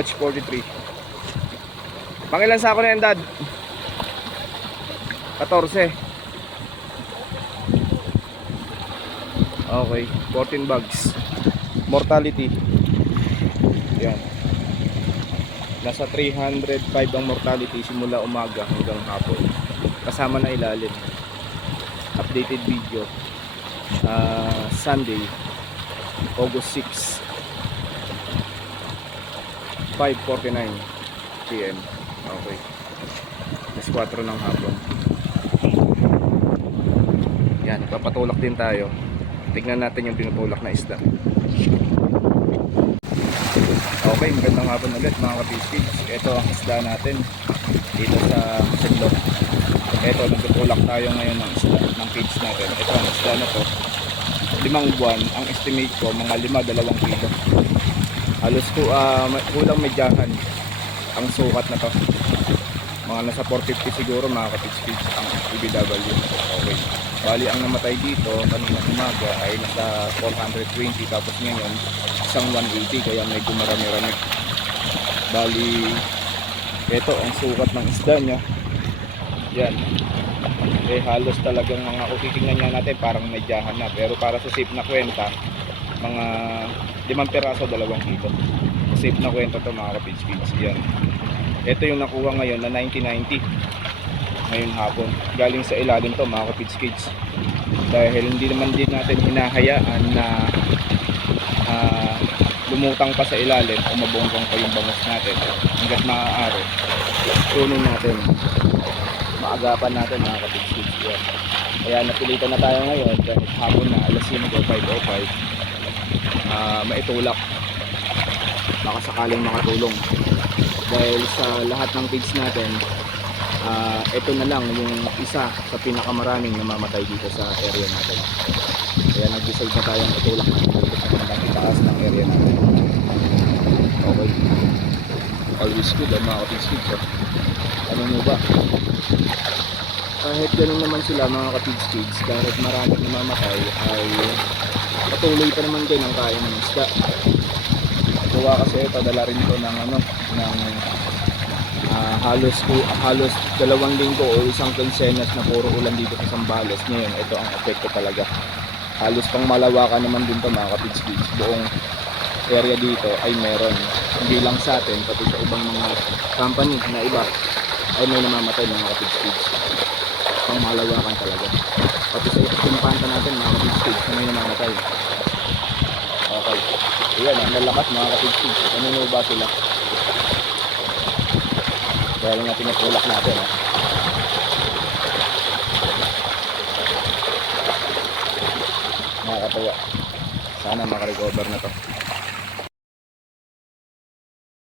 Batch 43. Pangilan sako na yan, Dad? 14. Okay, 14 bags. Mortality. Yan. Nasa 305 ang mortality simula umaga hanggang hapon. Kasama na ilalim. Updated video. Sunday, August 6. 5:49 PM. Okay. Alas 4 ng hapon. Yan, papatulak din tayo. Tignan natin yung pinutulak na isda. Okay, magandang hapon ulit mga kapiskids. Ito ang isda natin dito sa Sidlok. Ito, nagtutulak tayo ngayon ng isda ng cage natin. Ito ang isda na to. 5 buwan, ang estimate ko mga 5-2 kilo. Halos kulang medyahan ang sukat na to. Mga nasa 450 siguro mga kapiskids ang EBW. Okay. Bali ang namatay dito kanina umaga ay nasa 420, tapos ngayon isang 180, kaya medyo marami-rami. Bali ito ang sukat ng isda niya. Yan. Halos talagang mga, kung titingnan niya natin parang medyahan na, pero para sa safe na kwenta mga 5 peraso 2 kilo. Safe na kwenta to mga kapiskids. Yan. Ito yung nakuha ngayon na 1990 ngayon hapon. Galing sa ilalim to mga kapiskids. Dahil hindi naman din natin hinahayaan na lumutang pa sa ilalim o mabongkang pa yung bangos natin. Hanggat maaari, tunin natin, maagapan natin mga kapiskids. Yan. Kaya napilitan na tayo ngayon kahit hapon na alas 5:05 maitulak. Baka sakaling makatulong. Dahil sa lahat ng pigs natin, ito na lang yung isa sa pinakamaraming namamatay dito sa area natin. Kaya nag-decide na tayong itulak natin ang itaas ng area natin. Okay. Always good ang mga kapigs. Ano nyo ba? Kahit ganun naman sila mga kapigs, kahit maraming namamatay ay patuloy pa naman din ang kain ng isda. Gawa kasi padala rin ito ng halos 2 linggo o isang kinsenas na puro ulan dito sa Zambales. Ngayon ito ang epekto talaga. Halos pang malawakan naman din ito mga kapigs. Buong area dito ay meron, hindi lang sa atin pati sa ibang mga company na iba ay may namamatay mga kapigs. Pang malawakan talaga. Pati sa timpanta natin mga kapigs may namamatay. Okay. Ayan, ang lalakas mga kapigs. Ano ba sila? Dahil nga pinatulak natin. Nakakatawa. Sana makarecover na to.